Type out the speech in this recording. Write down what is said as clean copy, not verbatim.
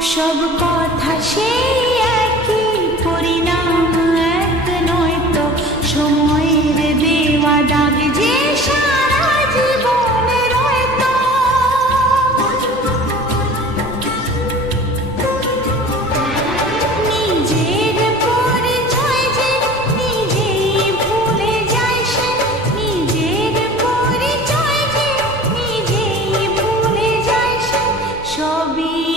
সব কথা সেই একই, পরিণাম এক নয় তো। সময়ের দেওয়া দাগ যে সারা জীবনে রয়তো। নিজের পরিচয় যে নিজেই ভুলে যায় সে, নিজের পরিচয় যে নিজেই ভুলে যায় সে। সবই